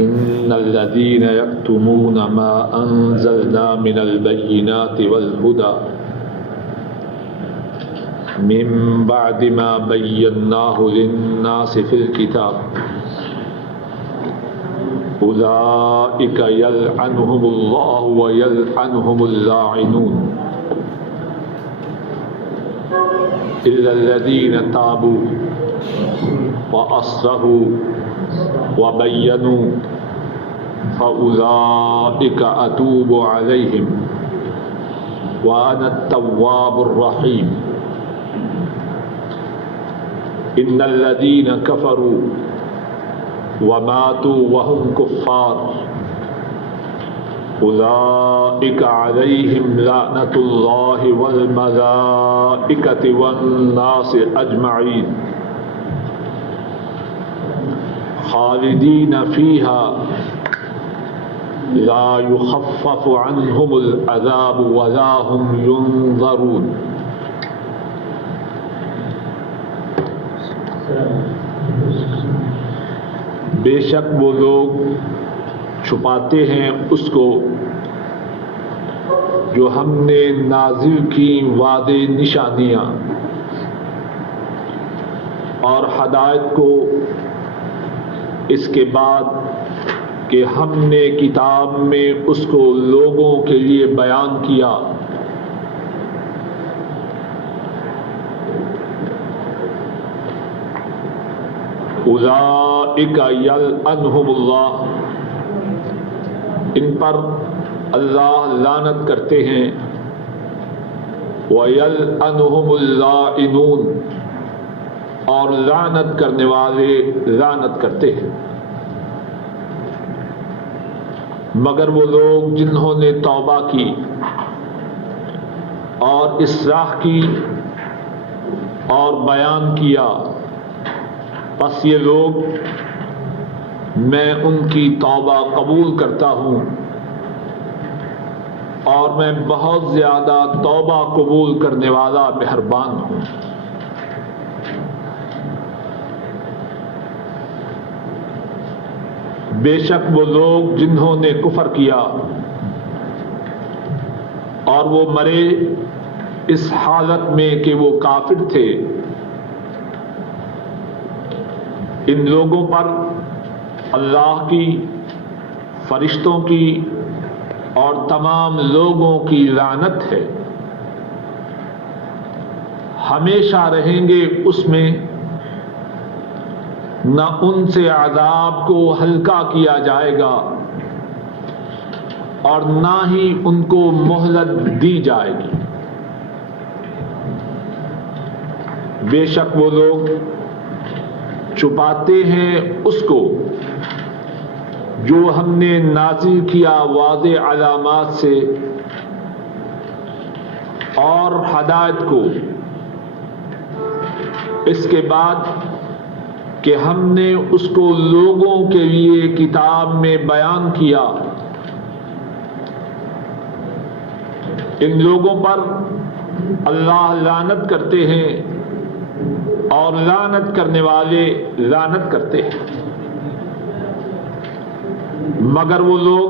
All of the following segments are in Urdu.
إن الذين يكتمون ما أنزلنا من البينات والهدى من بعد ما بيناه للناس في الكتاب أولئك يلعنهم الله ويلعنهم اللاعنون إلا الذين تابوا وأصلحوا وبينوا فأولئك أتوب عليهم وأنا التواب الرحيم إن الذين كفروا وماتوا وهم كفار أولئك عليهم لعنة الله والملائكة والناس أجمعين خالدين فيها لا يخفف عنهم العذاب ولا هم ينظرون. بے شک وہ لوگ چھپاتے ہیں اس کو جو ہم نے نازل کی واضح نشانیاں اور ہدایت کو اس کے بعد کہ ہم نے کتاب میں اس کو لوگوں کے لیے بیان کیا. اولئک یلعنہم اللہ، ان پر اللہ لعنت کرتے ہیں. ویلعنہم اللاعنون، اور لعنت کرنے والے لعنت کرتے ہیں. مگر وہ لوگ جنہوں نے توبہ کی اور اصلاح کی اور بیان کیا، پس یہ لوگ میں ان کی توبہ قبول کرتا ہوں اور میں بہت زیادہ توبہ قبول کرنے والا مہربان ہوں. بے شک وہ لوگ جنہوں نے کفر کیا اور وہ مرے اس حالت میں کہ وہ کافر تھے، ان لوگوں پر اللہ کی، فرشتوں کی اور تمام لوگوں کی لعنت ہے. ہمیشہ رہیں گے اس میں، نہ ان سے عذاب کو ہلکا کیا جائے گا اور نہ ہی ان کو مہلت دی جائے گی. بے شک وہ لوگ چھپاتے ہیں اس کو جو ہم نے نازل کیا واضح علامات سے اور ہدایت کو اس کے بعد کہ ہم نے اس کو لوگوں کے لیے کتاب میں بیان کیا. ان لوگوں پر اللہ لعنت کرتے ہیں اور لعنت کرنے والے لعنت کرتے ہیں. مگر وہ لوگ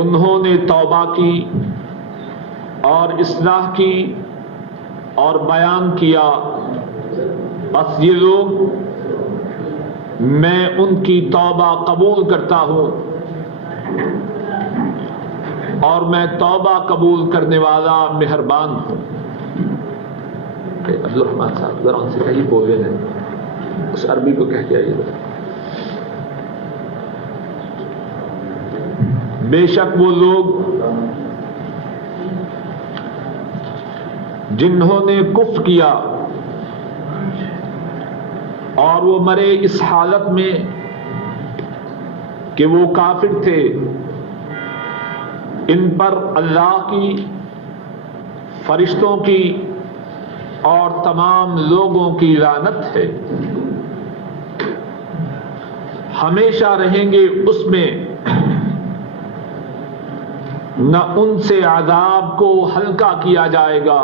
انہوں نے توبہ کی اور اصلاح کی اور بیان کیا، بس یہ لوگ میں ان کی توبہ قبول کرتا ہوں اور میں توبہ قبول کرنے والا مہربان ہوں. عبدالرحمن صاحب ذرا ان سے کہیے بولے نہیں، اس عربی کو کہہ کے آئیے. بے شک وہ لوگ جنہوں نے کفر کیا اور وہ مرے اس حالت میں کہ وہ کافر تھے، ان پر اللہ کی، فرشتوں کی اور تمام لوگوں کی لعنت ہے. ہمیشہ رہیں گے اس میں، نہ ان سے عذاب کو ہلکا کیا جائے گا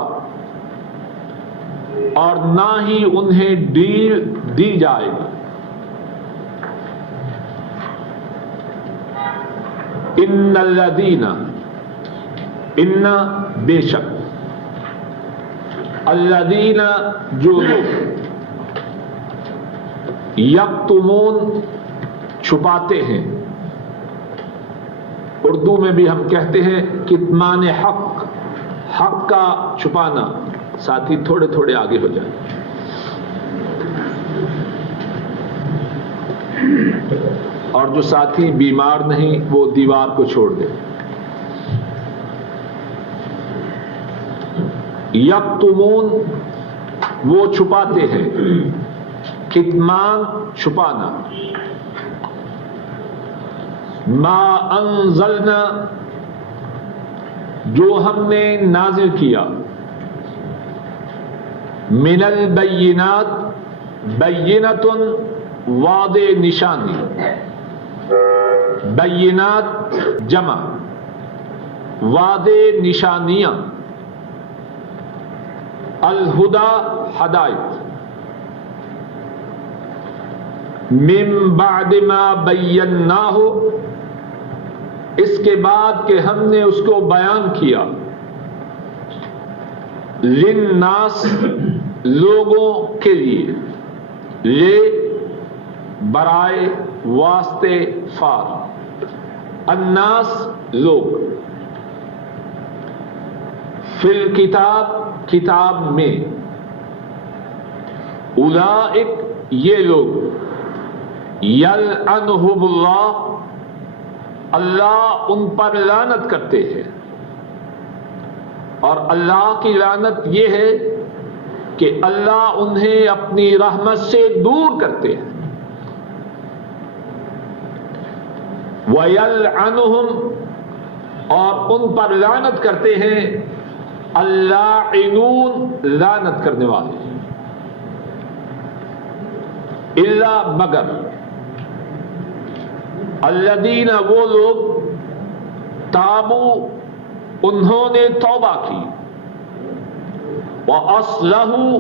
اور نہ ہی انہیں ڈیل دی جائے گی. ان الذین، ان بے شک، الذین جو لوگ، یکتمون چھپاتے ہیں، اردو میں بھی ہم کہتے ہیں کتمان حق، حق کا چھپانا. ساتھی تھوڑے تھوڑے آگے ہو جائیں. اور جو ساتھی بیمار نہیں وہ دیوار کو چھوڑ دے. یکتمون وہ چھپاتے ہیں، کتمان چھپانا، ما انزلنا جو ہم نے نازل کیا، من البینات، بینۃ واضح نشانی، بینات جمع، واضح نشانیاں، الہدا ہدایت، من بعد ما بیناہ اس کے بعد کہ ہم نے اس کو بیان کیا، للناس لوگوں کے لیے، لے برائے واسطے فار، الناس لوگ، فی الکتاب کتاب میں، اولئک یہ لوگ، یلعنہم اللہ اللہ ان پر لعنت کرتے ہیں. اور اللہ کی لعنت یہ ہے کہ اللہ انہیں اپنی رحمت سے دور کرتے ہیں. وَيَلْعَنُهُمْ اور ان پر لعنت کرتے ہیں اللاعنون لعنت کرنے والے، الا مگر، الذین وہ لوگ، تابو انہوں نے توبہ کی، وَأَصْلَحُوا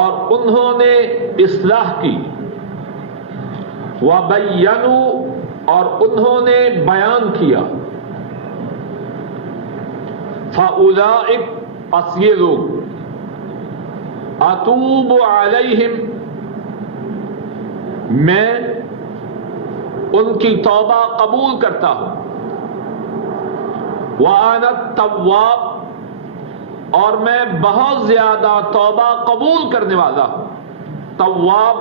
اور انہوں نے اصلاح کی، وَبَيَّنُوا اور انہوں نے بیان کیا، فَأُولَئِكَ پس یہ لوگ، أَتُوبُ عَلَيْهِمْ میں ان کی توبہ قبول کرتا ہوں، وَأَنَا التَّوَّابُ اور میں بہت زیادہ توبہ قبول کرنے والا ہوں. تواب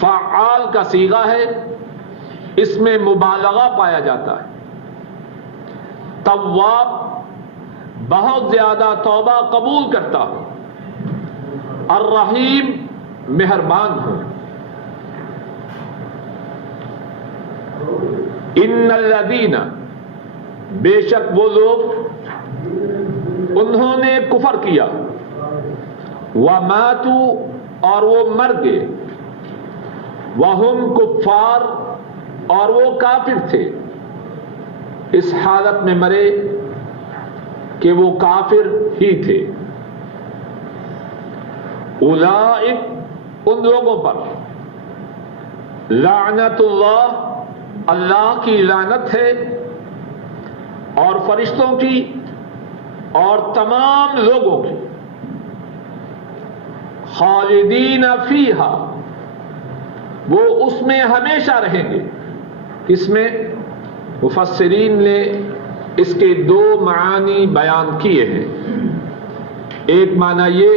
فعال کا صیغہ ہے، اس میں مبالغہ پایا جاتا ہے. تواب بہت زیادہ توبہ قبول کرتا ہوں، الرحیم مہربان ہوں. ان الذین بے شک وہ لوگ، انہوں نے کفر کیا، وَمَاتُوا اور وہ مر گئے، وَهُمْ کفار اور وہ کافر تھے. اس حالت میں مرے کہ وہ کافر ہی تھے. اولئک ان لوگوں پر، لعنت اللہ اللہ کی لعنت ہے، اور فرشتوں کی اور تمام لوگوں کی، خالدین فیہا وہ اس میں ہمیشہ رہیں گے. اس میں مفسرین نے اس کے دو معانی بیان کیے ہیں. ایک معنی یہ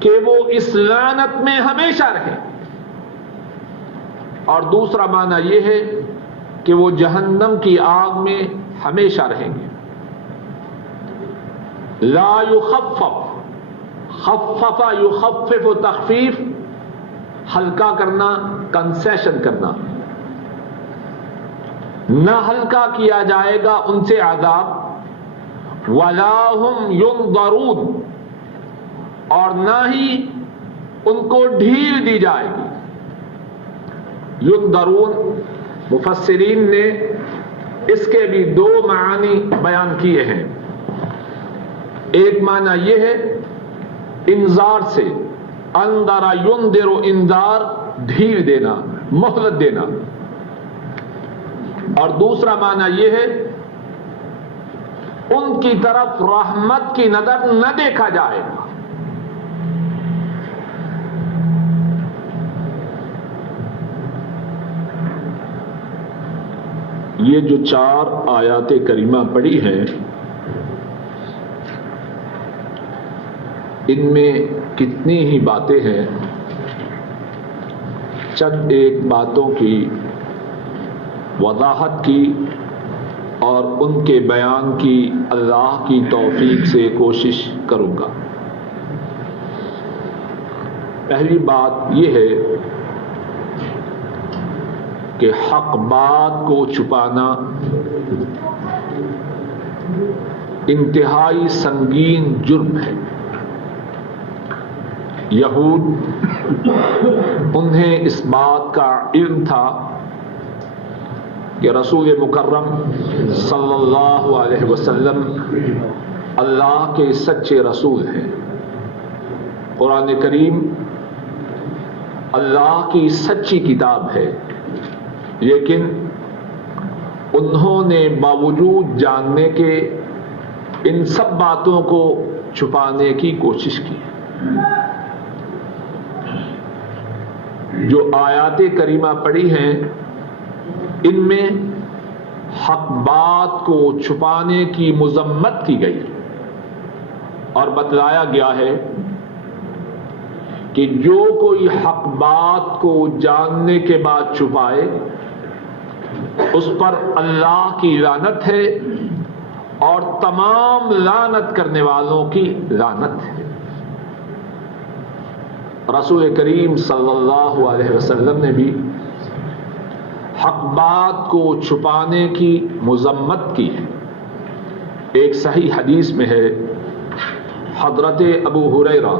کہ وہ اس لعنت میں ہمیشہ رہیں، اور دوسرا معنی یہ ہے کہ وہ جہنم کی آگ میں ہمیشہ رہیں گے. لا یخفف، خفف یخفف تخفیف، ہلکا کرنا، کنسیشن کرنا، نہ ہلکا کیا جائے گا ان سے عذاب، ولا هم ينظرون اور نہ ہی ان کو ڈھیل دی جائے گی. ينظرون مفسرین نے اس کے بھی دو معانی بیان کیے ہیں. ایک معنی یہ ہے انذار سے، انذر ينذر انذار، ڈھیل دینا، مہلت دینا. اور دوسرا معنی یہ ہے ان کی طرف رحمت کی نظر نہ دیکھا جائے گا. یہ جو 4 آیات کریمہ پڑھی ہیں ان میں کتنی ہی باتیں ہیں. چند ایک باتوں کی وضاحت کی اور ان کے بیان کی اللہ کی توفیق سے کوشش کروں گا. پہلی بات یہ ہے کہ حق بات کو چھپانا انتہائی سنگین جرم ہے. یہود انہیں اس بات کا علم تھا کہ رسول مکرم صلی اللہ علیہ وسلم اللہ کے سچے رسول ہیں. قرآن کریم اللہ کی سچی کتاب ہے، لیکن انہوں نے باوجود جاننے کے ان سب باتوں کو چھپانے کی کوشش کی. جو آیات کریمہ پڑھی ہیں ان میں حق بات کو چھپانے کی مذمت کی گئی اور بتلایا گیا ہے کہ جو کوئی حق بات کو جاننے کے بعد چھپائے اس پر اللہ کی لعنت ہے اور تمام لعنت کرنے والوں کی لعنت ہے. رسول کریم صلی اللہ علیہ وسلم نے بھی حق بات کو چھپانے کی مذمت کی ہے. ایک صحیح حدیث میں ہے، حضرت ابو ہریرہ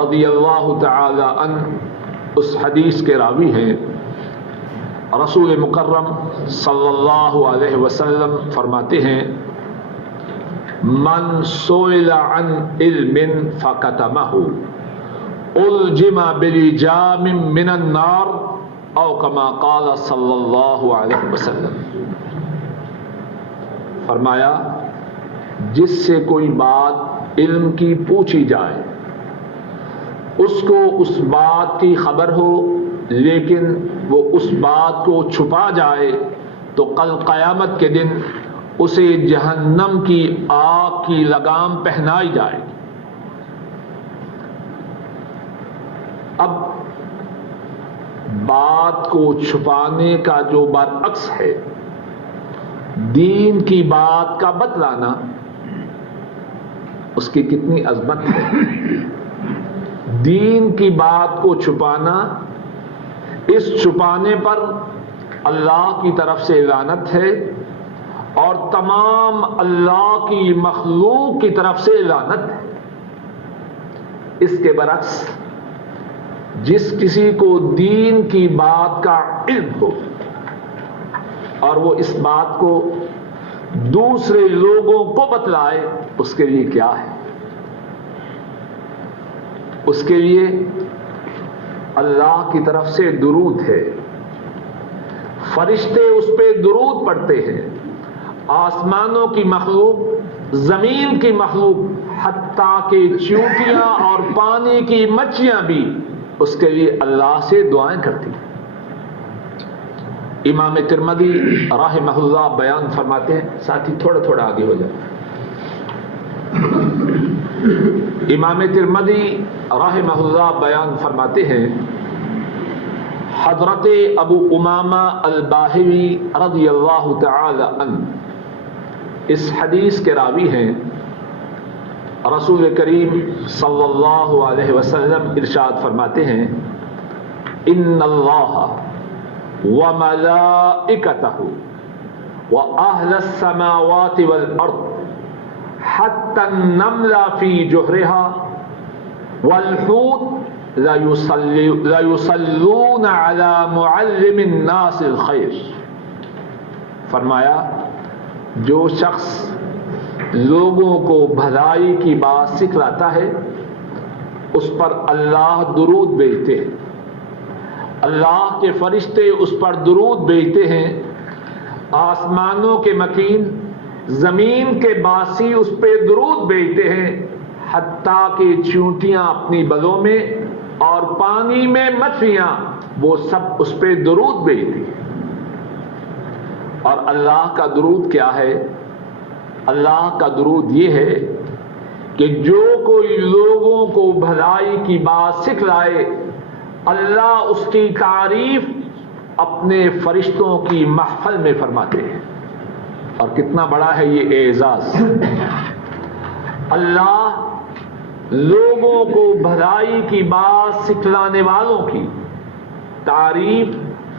رضی اللہ تعالی عنہ اس حدیث کے راوی ہیں. رسول مکرم صلی اللہ علیہ وسلم فرماتے ہیں، من سئل عن علم فکتمہ الجم بلجام من النار او کما قال صلی اللہ علیہ وسلم. فرمایا جس سے کوئی بات علم کی پوچھی جائے اس کو اس بات کی خبر ہو لیکن وہ اس بات کو چھپا جائے تو کل قیامت کے دن اسے جہنم کی آگ کی لگام پہنائی جائے گی. اب بات کو چھپانے کا جو برعکس ہے، دین کی بات کا بتلانا، اس کی کتنی عظمت ہے. دین کی بات کو چھپانا، اس چھپانے پر اللہ کی طرف سے لعنت ہے اور تمام اللہ کی مخلوق کی طرف سے لعنت ہے. اس کے برعکس جس کسی کو دین کی بات کا علم ہو اور وہ اس بات کو دوسرے لوگوں کو بتلائے، اس کے لیے کیا ہے؟ اس کے لیے اللہ کی طرف سے درود ہے، فرشتے اس پہ درود پڑھتے ہیں، آسمانوں کی مخلوق، زمین کی مخلوق، حتیٰ کہ چیونٹیاں اور پانی کی مچھلیاں بھی اس کے لیے اللہ سے دعائیں کرتی ہیں. امام ترمذی رحمہ اللہ بیان فرماتے ہیں، ساتھی تھوڑا تھوڑا آگے ہو جائے. امام ترمذی رحمہ اللہ بیان فرماتے ہیں، حضرت ابو امامہ الباہلی رضی اللہ تعالی عنہ اس حدیث کے راوی ہیں. رسول کریم صلی اللہ علیہ وسلم ارشاد فرماتے ہیں، ان اللہ وملائکتہ واہل السماوات والارض حتی النمل فی جحرها والحوت لَيُصَلُّونَ عَلَى مُعَلِّمِ النَّاسِ الْخَيْرِ. فرمایا جو شخص لوگوں کو بھلائی کی بات سکھلاتا ہے اس پر اللہ درود بھیجتے ہیں، اللہ کے فرشتے اس پر درود بھیجتے ہیں آسمانوں کے مکین زمین کے باسی اس پہ درود بھیجتے ہیں، حتیٰ کہ چیونٹیاں اپنی بلوں میں اور پانی میں مچھلیاں وہ سب اس پہ درود بھیجتی ہیں۔ اور اللہ کا درود کیا ہے؟ اللہ کا درود یہ ہے کہ جو کوئی لوگوں کو بھلائی کی بات سکھلائے، اللہ اس کی تعریف اپنے فرشتوں کی محفل میں فرماتے ہیں۔ اور کتنا بڑا ہے یہ اعزاز! اللہ لوگوں کو بھلائی کی بات سکھلانے والوں کی تعریف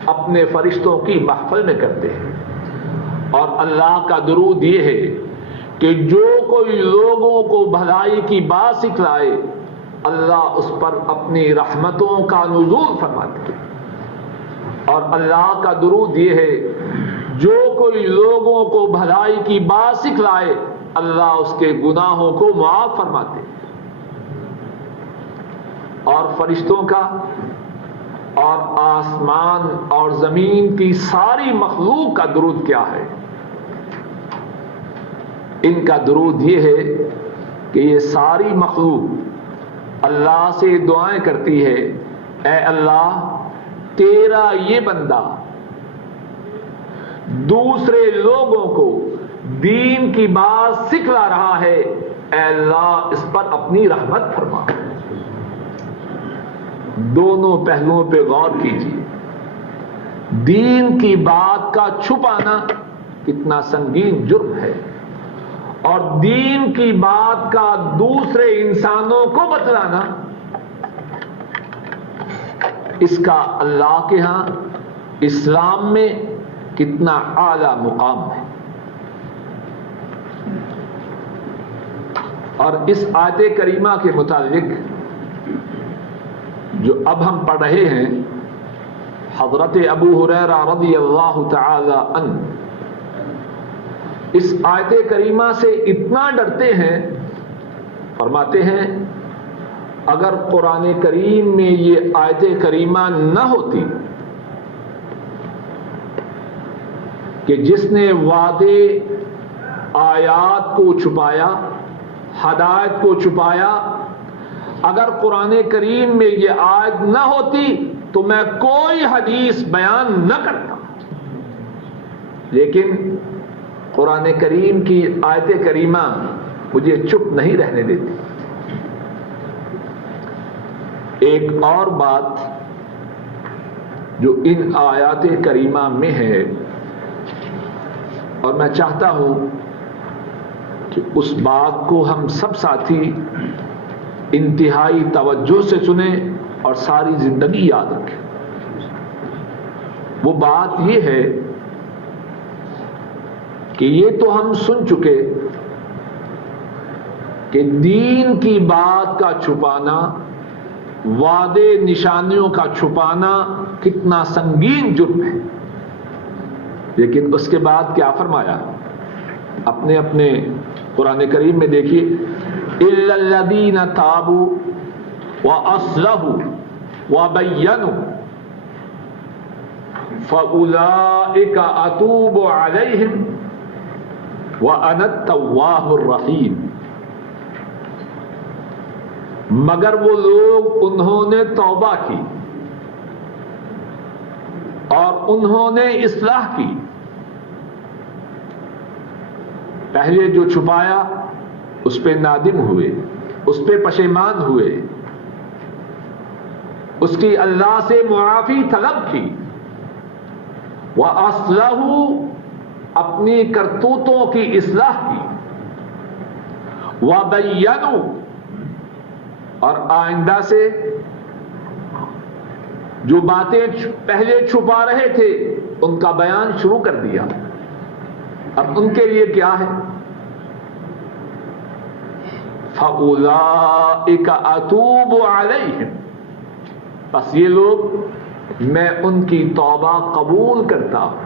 اپنے فرشتوں کی محفل میں کرتے ہیں۔ اور اللہ کا درود یہ ہے کہ جو کوئی لوگوں کو بھلائی کی بات سکھلائے، اللہ اس پر اپنی رحمتوں کا نزول فرماتے ہیں۔ اور اللہ کا درود یہ ہے جو کوئی لوگوں کو بھلائی کی بات سکھلائے، اللہ اس کے گناہوں کو معاف فرماتے ہیں۔ اور فرشتوں کا اور آسمان اور زمین کی ساری مخلوق کا درود کیا ہے؟ ان کا درود یہ ہے کہ یہ ساری مخلوق اللہ سے دعائیں کرتی ہے، اے اللہ تیرا یہ بندہ دوسرے لوگوں کو دین کی بات سکھلا رہا ہے، اے اللہ اس پر اپنی رحمت فرما۔ دونوں پہلوؤں پہ غور کیجیے۔ دین کی بات کا چھپانا کتنا سنگین جرم ہے، اور دین کی بات کا دوسرے انسانوں کو بتلانا، اس کا اللہ کے ہاں اسلام میں کتنا اعلی مقام ہے۔ اور اس آیت کریمہ کے متعلق جو اب ہم پڑھ رہے ہیں، حضرت ابو ہریرہ رضی اللہ تعالی عنہ اس آیت کریمہ سے اتنا ڈرتے ہیں، فرماتے ہیں اگر قرآن کریم میں یہ آیت کریمہ نہ ہوتی کہ جس نے وعدے آیات کو چھپایا، ہدایت کو چھپایا، اگر قرآن کریم میں یہ آیت نہ ہوتی تو میں کوئی حدیث بیان نہ کرتا۔ لیکن قرآن کریم کی آیت کریمہ مجھے چپ نہیں رہنے دیتی۔ ایک اور بات جو ان آیات کریمہ میں ہے، اور میں چاہتا ہوں کہ اس بات کو ہم سب ساتھی انتہائی توجہ سے سنیں اور ساری زندگی یاد رکھیں۔ وہ بات یہ ہے کہ یہ تو ہم سن چکے کہ دین کی بات کا چھپانا، وعدے نشانیوں کا چھپانا کتنا سنگین جرم ہے۔ لیکن اس کے بعد کیا فرمایا؟ اپنے اپنے قرآن کریم میں دیکھیے، إِلَّا الَّذِينَ تَابُوا وَأَصْلَحُوا وَبَيَّنُوا فَأُولَئِكَ أَتُوبُ عَلَيْهِمْ وَأَنَا التَّوَّابُ الرَّحِيمُ۔ مگر وہ لوگ انہوں نے توبہ کی اور انہوں نے اصلاح کی، پہلے جو چھپایا اس پہ نادم ہوئے، اس پہ پشیمان ہوئے، اس کی اللہ سے معافی طلب کی، وَأَصْلَحُوا اپنی کرتوتوں کی اصلاح کی، وَبَيَّنُوا اور آئندہ سے جو باتیں پہلے چھپا رہے تھے ان کا بیان شروع کر دیا۔ اب ان کے لیے کیا ہے؟ فَأُولَئِكَ أَتُوبُ عَلَيْهِمْ، بس یہ لوگ میں ان کی توبہ قبول کرتا ہوں۔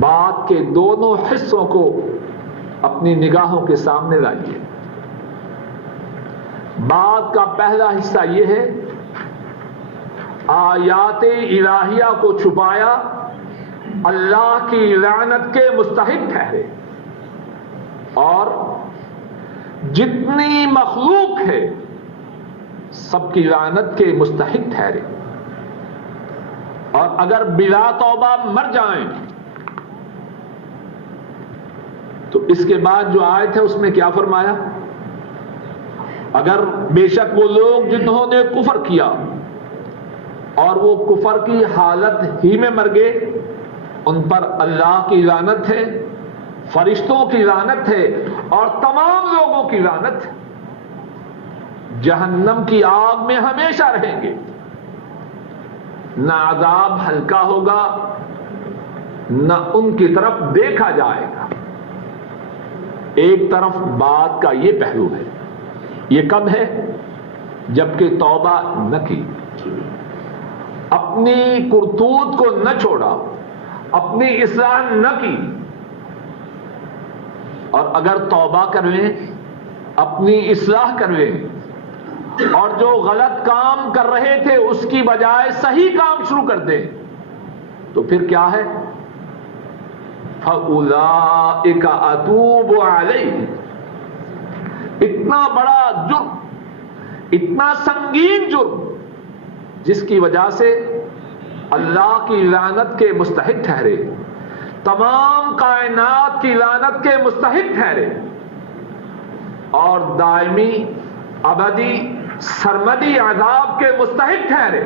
بات کے دونوں حصوں کو اپنی نگاہوں کے سامنے لائیے۔ بات کا پہلا حصہ یہ ہے آیات الہیہ کو چھپایا اللہ کی لعنت کے مستحق ٹھہرے، اور جتنی مخلوق ہے سب کی لعنت کے مستحق ٹھہرے، اور اگر بلا توبہ مر جائیں تو اس کے بعد جو آیت ہے اس میں کیا فرمایا؟ اگر بے شک وہ لوگ جنہوں نے کفر کیا اور وہ کفر کی حالت ہی میں مر گئے، ان پر اللہ کی لعنت ہے، فرشتوں کی لعنت ہے، اور تمام لوگوں کی لعنت ہے، جہنم کی آگ میں ہمیشہ رہیں گے، نہ عذاب ہلکا ہوگا نہ ان کی طرف دیکھا جائے گا۔ ایک طرف بات کا یہ پہلو ہے، یہ کب ہے؟ جبکہ توبہ نہ کی، اپنی کرتوت کو نہ چھوڑا، اپنی اصلاح نہ کی، اور اگر توبہ کر لیں، اپنی اصلاح کر لیں، اور جو غلط کام کر رہے تھے اس کی بجائے صحیح کام شروع کر دیں، تو پھر کیا ہے؟ فَأُولَٰئِكَ أَتُوبُ عَلَيْهِمْ۔ اتنا بڑا جرم، اتنا سنگین جرم، جس کی وجہ سے اللہ کی لعنت کے مستحق ٹھہرے، تمام کائنات کی لعنت کے مستحق ٹھہرے، اور دائمی ابدی سرمدی عذاب کے مستحق ٹھہرے،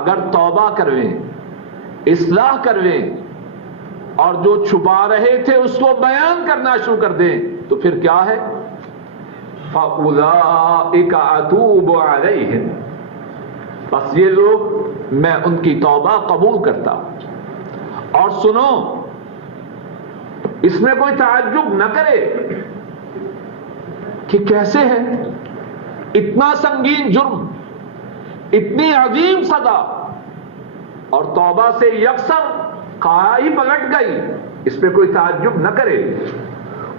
اگر توبہ کرویں، اصلاح کرویں، اور جو چھپا رہے تھے اس کو بیان کرنا شروع کر دیں، تو پھر کیا ہے؟ فَأُولَٰئِكَ أَتُوبُ عَلَيْهِمْ۔ بس یہ لوگ میں ان کی توبہ قبول کرتا۔ اور سنو، اس میں کوئی تعجب نہ کرے کہ کیسے ہے اتنا سنگین جرم، اتنی عظیم سزا، اور توبہ سے یکسر قایا ہی پلٹ گئی، اس پہ کوئی تعجب نہ کرے۔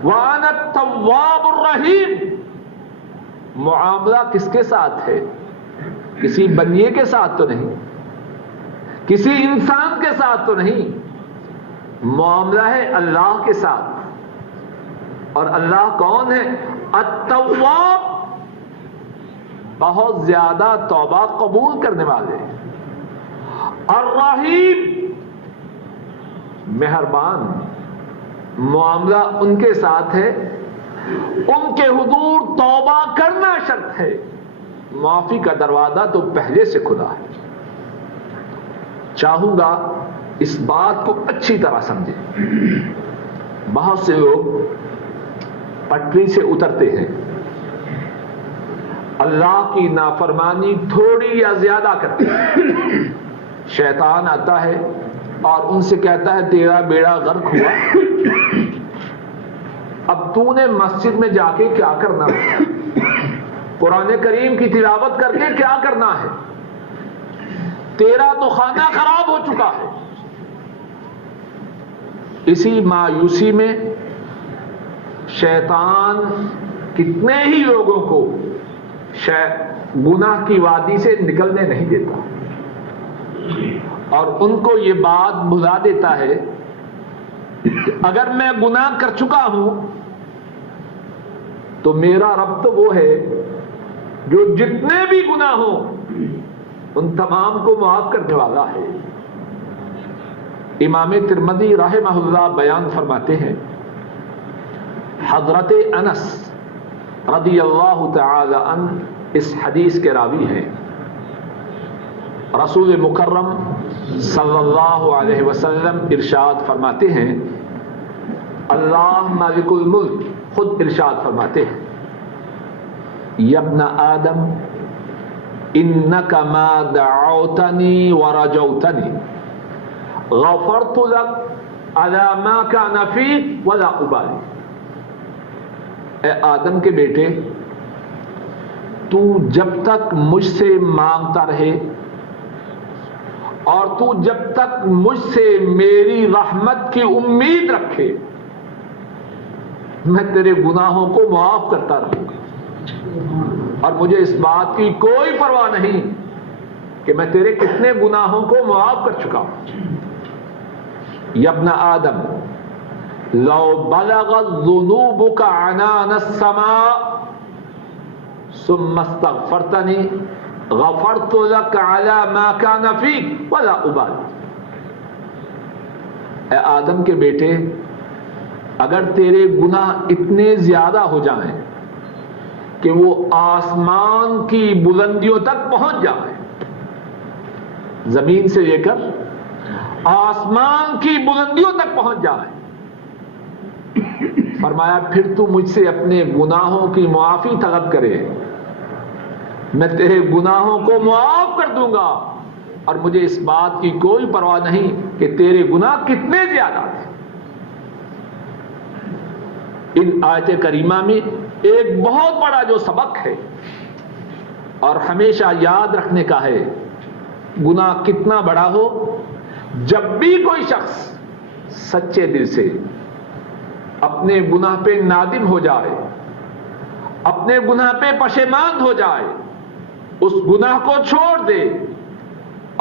وَأَنَا التَّوَّابُ الرَّحِيمُ۔ معاملہ کس کے ساتھ ہے؟ کسی بنیے کے ساتھ تو نہیں، کسی انسان کے ساتھ تو نہیں، معاملہ ہے اللہ کے ساتھ۔ اور اللہ کون ہے؟ التواب، بہت زیادہ توبہ قبول کرنے والے، الرحیم، مہربان۔ معاملہ ان کے ساتھ ہے، ان کے حضور توبہ کرنا شرط ہے، معافی کا دروازہ تو پہلے سے کھلا ہے۔ چاہوں گا اس بات کو اچھی طرح سمجھیں۔ بہت سے لوگ پٹری سے اترتے ہیں، اللہ کی نافرمانی تھوڑی یا زیادہ کرتے ہیں، شیطان آتا ہے اور ان سے کہتا ہے تیرا بیڑا غرق ہوا، اب تو نے مسجد میں جا کے کیا کرنا ہے؟ قرآن کریم کی تلاوت کر کے کیا کرنا ہے؟ تیرا تو خانہ خراب ہو چکا ہے۔ اسی مایوسی میں شیطان کتنے ہی لوگوں کو گناہ کی وادی سے نکلنے نہیں دیتا، اور ان کو یہ بات بھلا دیتا ہے کہ اگر میں گناہ کر چکا ہوں تو میرا رب تو وہ ہے جو جتنے بھی گناہ ہوں ان تمام کو معاف کرنے والا ہے۔ امام ترمذی رحمہ اللہ بیان فرماتے ہیں، حضرت انس رضی اللہ تعالی عنہ اس حدیث کے راوی ہیں، رسول مکرم صلی اللہ علیہ وسلم ارشاد فرماتے ہیں، اللہ مالک الملک خود ارشاد فرماتے ہیں، یا ابن آدم انک ما دعوتنی ورجوتنی غفرت لک علی ما کان فیک ولا ابالی۔ اے آدم کے بیٹے، تو جب تک مجھ سے مانگتا رہے اور تو جب تک مجھ سے میری رحمت کی امید رکھے، میں تیرے گناہوں کو معاف کرتا رہوں گا، اور مجھے اس بات کی کوئی پرواہ نہیں کہ میں تیرے کتنے گناہوں کو معاف کر چکا ہوں. یا ابن آدم لو بلغت ذنوبك عنان السماء ثم استغفرتنی غفرت لك على ما كان فيك ولا ابالي. اے آدم کے بیٹے، اگر تیرے گناہ اتنے زیادہ ہو جائیں کہ وہ آسمان کی بلندیوں تک پہنچ جائیں، زمین سے لے کر آسمان کی بلندیوں تک پہنچ جائیں، فرمایا پھر تو مجھ سے اپنے گناہوں کی معافی طلب کرے، میں تیرے گناہوں کو معاف کر دوں گا، اور مجھے اس بات کی کوئی پرواہ نہیں کہ تیرے گناہ کتنے زیادہ تھے. ان آیت کریمہ میں ایک بہت بڑا جو سبق ہے اور ہمیشہ یاد رکھنے کا ہے، گناہ کتنا بڑا ہو، جب بھی کوئی شخص سچے دل سے اپنے گناہ پہ نادم ہو جائے، اپنے گناہ پہ پشیمان ہو جائے، اس گناہ کو چھوڑ دے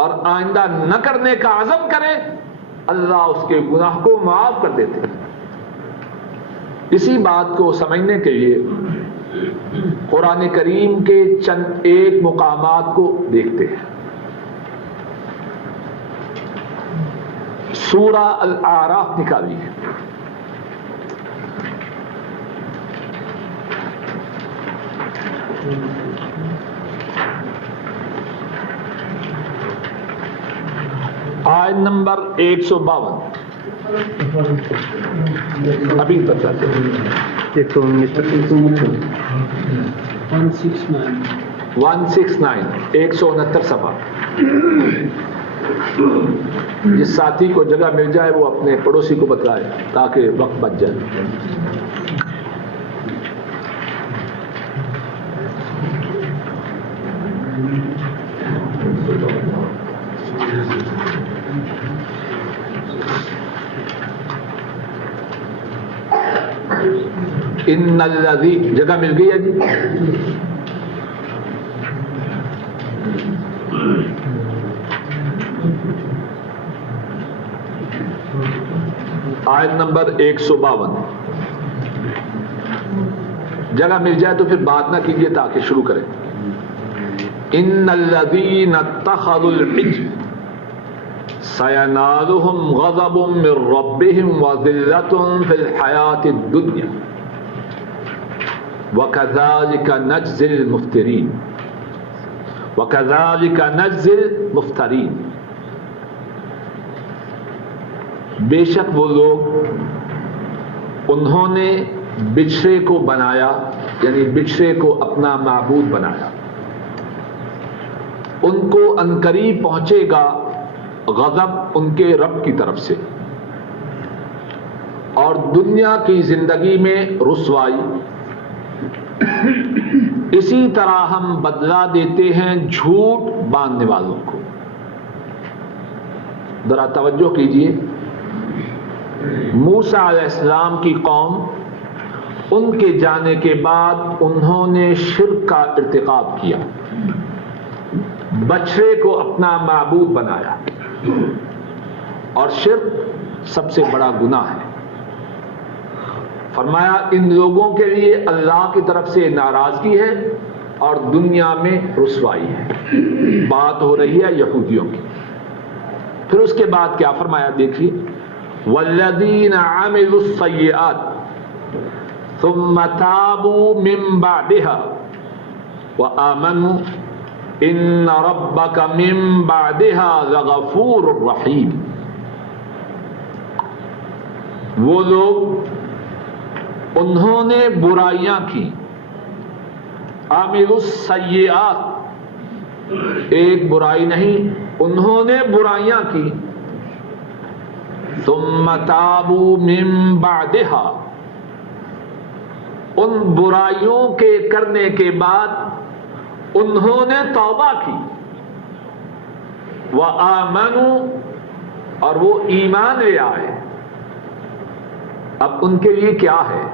اور آئندہ نہ کرنے کا عزم کرے، اللہ اس کے گناہ کو معاف کر دیتے ہیں. اسی بات کو سمجھنے کے لیے قرآن کریم کے چند ایک مقامات کو دیکھتے ہیں. سورہ الاعراف نکالی ہے. آیت نمبر 152. ابھی تک چاہتے ہیں 169 169 صفحہ. جس ساتھی کو جگہ مل جائے وہ اپنے پڑوسی کو بتلائے تاکہ وقت بچ جائے. ان الذی، جگہ مل گئی ہے جی. آیت نمبر 152. جگہ مل جائے تو پھر بات نہ کیجیے تاکہ شروع کریں. ان الذین اتخذوا العجل سینالهم غضب من ربهم وذلة في الحیاة الدنیا وَكَذَلِكَ نَجْزِي الْمُفْتَرِينَ وَكَذَلِكَ نَجْزِي الْمُفْتَرِينَ. بے شک وہ لوگ انہوں نے بچھڑے کو بنایا، یعنی بچھڑے کو اپنا معبود بنایا، ان کو عنقریب پہنچے گا غضب ان کے رب کی طرف سے، اور دنیا کی زندگی میں رسوائی. اسی طرح ہم بدلہ دیتے ہیں جھوٹ باندھنے والوں کو. ذرا توجہ کیجیے، موسیٰ علیہ السلام کی قوم، ان کے جانے کے بعد انہوں نے شرک کا ارتکاب کیا، بچھڑے کو اپنا معبود بنایا، اور شرک سب سے بڑا گناہ ہے. فرمایا ان لوگوں کے لیے اللہ کی طرف سے ناراضگی ہے اور دنیا میں رسوائی ہے. بات ہو رہی ہے یہودیوں کی. پھر اس کے بعد کیا فرمایا دیکھیے، والذین عملوا السیئات ثم تابوا من بعدها وآمنوا ان ربک من بعدها لغفور رحیم. وہ لوگ انہوں نے برائیاں کی، عاملوا السیئات، ایک برائی نہیں، انہوں نے برائیاں کی، ثم تابوا من بعدها، ان برائیوں کے کرنے کے بعد انہوں نے توبہ کی، وآمنوا، اور وہ ایمان لے آئے. اب ان کے لیے کیا ہے؟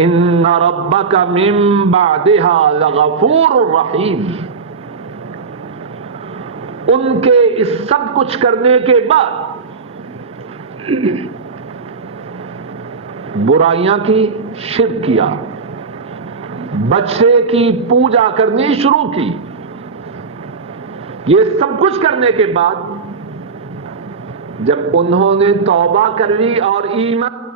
ان ربک من بعدها لغفور رحیم. ان کے اس سب کچھ کرنے کے بعد برائیاں کی، شرک کیا، بچے کی پوجا کرنی شروع کی، یہ سب کچھ کرنے کے بعد جب انہوں نے توبہ کر لی اور ایمان